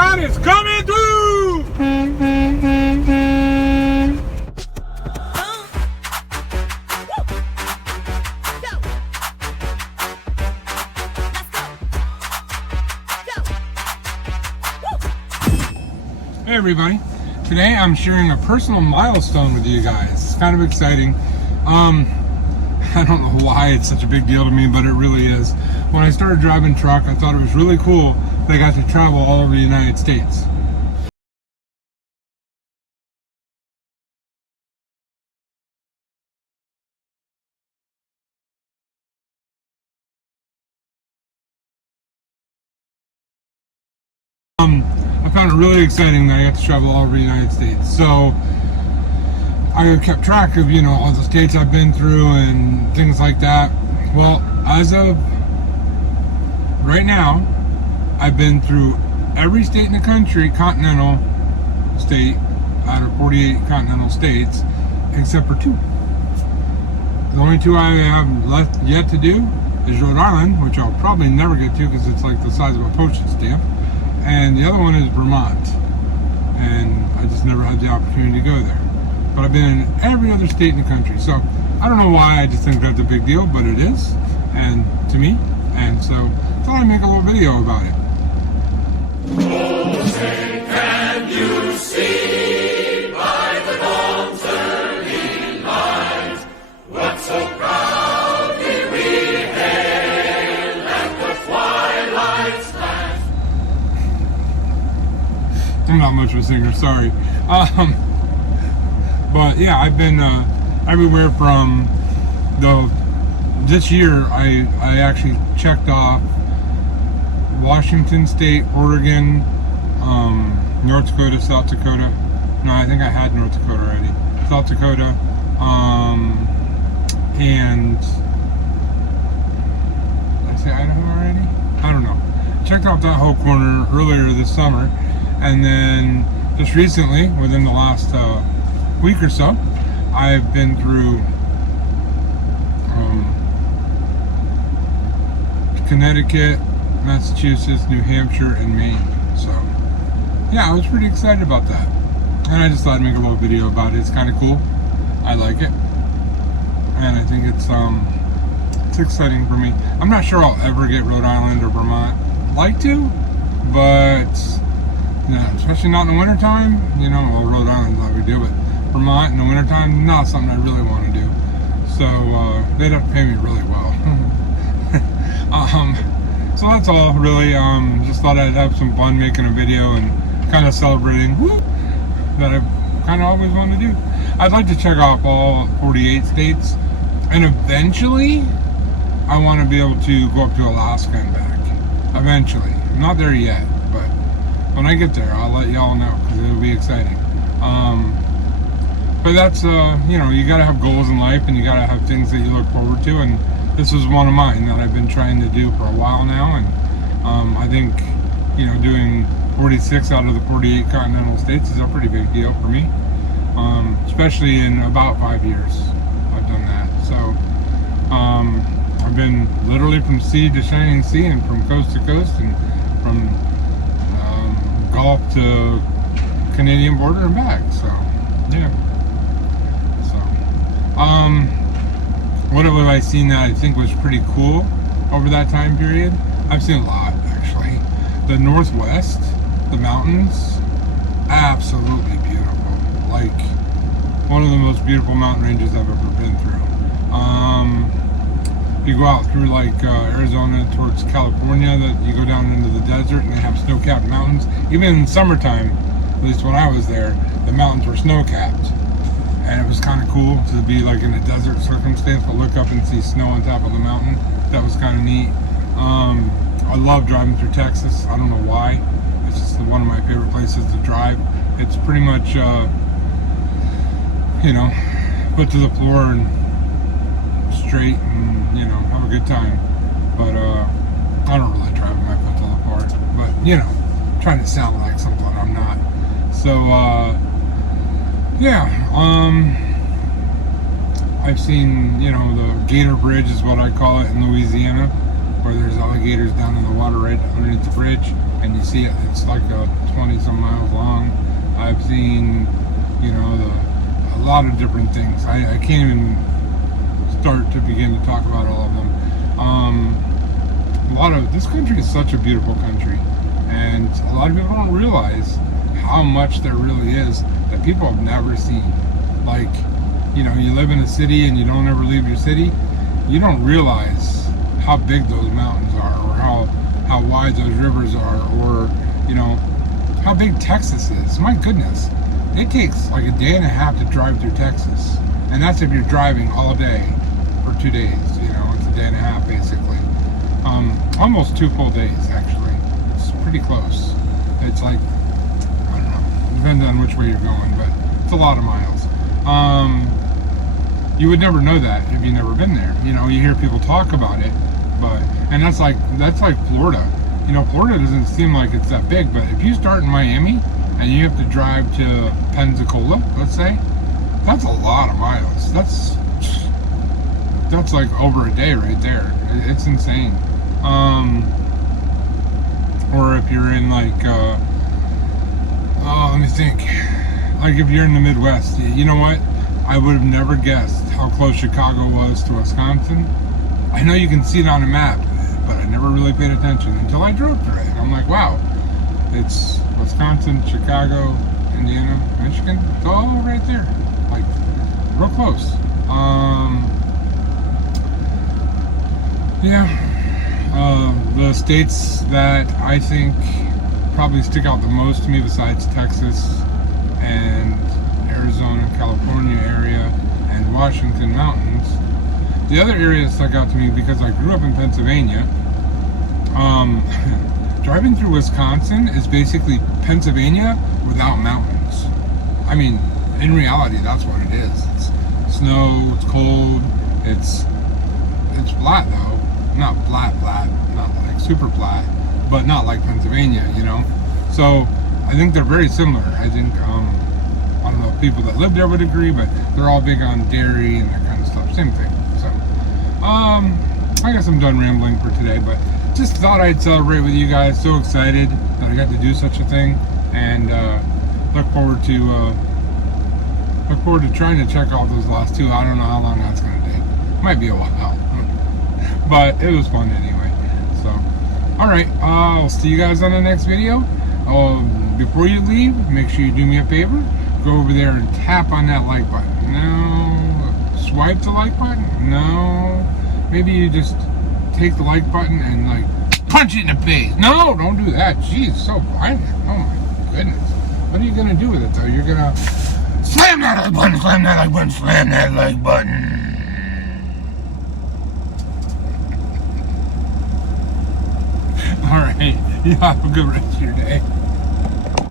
shot is coming through! Hey everybody, today I'm sharing a personal milestone with you guys. It's kind of exciting. I don't know why it's such a big deal to me, but it really is. When I started driving truck, I thought it was really cool that I got to travel all over the United States. I found it really exciting that I got to travel all over the United States. So I kept track of, all the states I've been through and things like that. Well, as of right now, I've been through every state in the country, continental state, out of 48 continental states, except for 2. The only 2 I have left yet to do is Rhode Island, which I'll probably never get to because it's like the size of a postage stamp. And the other one is Vermont. And I just never had the opportunity to go there. But I've been in every other state in the country. So I don't know why, I just think that's a big deal, but it is, and to me. And so I thought I'd make a little video about it. Say, can you see by the dawn's early light what so proudly we hailed at the twilight's last? I'm not much of a singer, sorry. But yeah, I've been everywhere from this year. I actually checked off Washington State, Oregon, North Dakota, South Dakota. No, I think I had North Dakota already. South Dakota, and did I say Idaho already? I don't know. Checked out that whole corner earlier this summer, and then just recently, within the last week or so, I've been through Connecticut, Massachusetts, New Hampshire, and Maine. So yeah, I was pretty excited about that, and I just thought I'd make a little video about it. It's kind of cool. I like it, and I think it's exciting for me. I'm not sure I'll ever get Rhode Island or Vermont. I'd like to, but especially not in the wintertime. Well, Rhode Island's not a big deal, but Vermont in the wintertime, not something I really want to do. So they'd have to pay me really well. So that's all really. Just thought I'd have some fun making a video and kind of celebrating that I've kind of always wanted to do. I'd like to check off all 48 states, and eventually I want to be able to go up to Alaska and back. Eventually. I'm not there yet, but when I get there, I'll let y'all know because it'll be exciting. But that's, you gotta have goals in life, and you gotta have things that you look forward to, and this is one of mine that I've been trying to do for a while now, and I think, doing 46 out of the 48 continental states is a pretty big deal for me, especially in about 5 years I've done that. So I've been literally from sea to shining sea, and from coast to coast, and from Gulf to Canadian border and back. So yeah. What have I seen that I think was pretty cool over that time period? I've seen a lot, actually. The Northwest, the mountains, absolutely beautiful. Like, one of the most beautiful mountain ranges I've ever been through. You go out through like Arizona towards California, that you go down into the desert, and they have snow-capped mountains. Even in summertime, at least when I was there, the mountains were snow-capped. And it was kind of cool to be like in a desert circumstance, but look up and see snow on top of the mountain. That was kind of neat. I love driving through Texas. I don't know why. It's just one of my favorite places to drive. It's pretty much, foot to the floor and straight, and have a good time. But I don't really drive with my foot to the floor. But trying to sound like something I'm not. So yeah, I've seen, the Gator Bridge is what I call it in Louisiana, where there's alligators down in the water right underneath the bridge. and you see it. It's like 20 some miles long. I've seen, you know, a lot of different things. I can't even start to begin to talk about all of them. This country is such a beautiful country, and a lot of people don't realize how much there really is that people have never seen. Like, you know, you live in a city and you don't ever leave your city, you don't realize how big those mountains are, or how wide those rivers are, or, you know, how big Texas is. My goodness, it takes like a day and a half to drive through Texas, and that's if you're driving all day for 2 days. You know, it's a day and a half basically. Almost 2 full days actually. It's pretty close. It's like, I don't know, depends on which way you're going, but it's a lot of miles. You would never know that if you've never been there. You know, you hear people talk about it, and that's like Florida. You know, Florida doesn't seem like it's that big, but if you start in Miami and you have to drive to Pensacola, let's say, that's a lot of miles. That's like over a day right there. It's insane. Or if you're in like, let me think. Like if you're in the Midwest, you know what? I would have never guessed how close Chicago was to Wisconsin. I know you can see it on a map, but I never really paid attention until I drove through it. I'm like, wow, it's Wisconsin, Chicago, Indiana, Michigan. It's all right there, like real close. The states that I think probably stick out the most to me, besides Texas and Arizona, California area, and Washington mountains. The other area that stuck out to me, because I grew up in Pennsylvania, driving through Wisconsin is basically Pennsylvania without mountains. I mean, in reality, that's what it is. It's snow, it's cold, it's flat though. Not flat, not like super flat, but not like Pennsylvania, you know? So, I think they're very similar. I think, I don't know if people that live there would agree, but they're all big on dairy and that kind of stuff. Same thing. So, I guess I'm done rambling for today, but just thought I'd celebrate with you guys. So excited that I got to do such a thing, and look forward to trying to check all those last 2. I don't know how long that's going to take. Might be a while, but it was fun anyway. So, all right, I'll see you guys on the next video. Before you leave, make sure you do me a favor. Go over there and tap on that like button. No. Swipe the like button? No. Maybe you just take the like button and like punch it in the face. No, don't do that. Jeez, so violent. Oh my goodness. What are you gonna do with it though? You're gonna slam that like button, slam that like button, slam that like button. All right. You have a good rest of your day.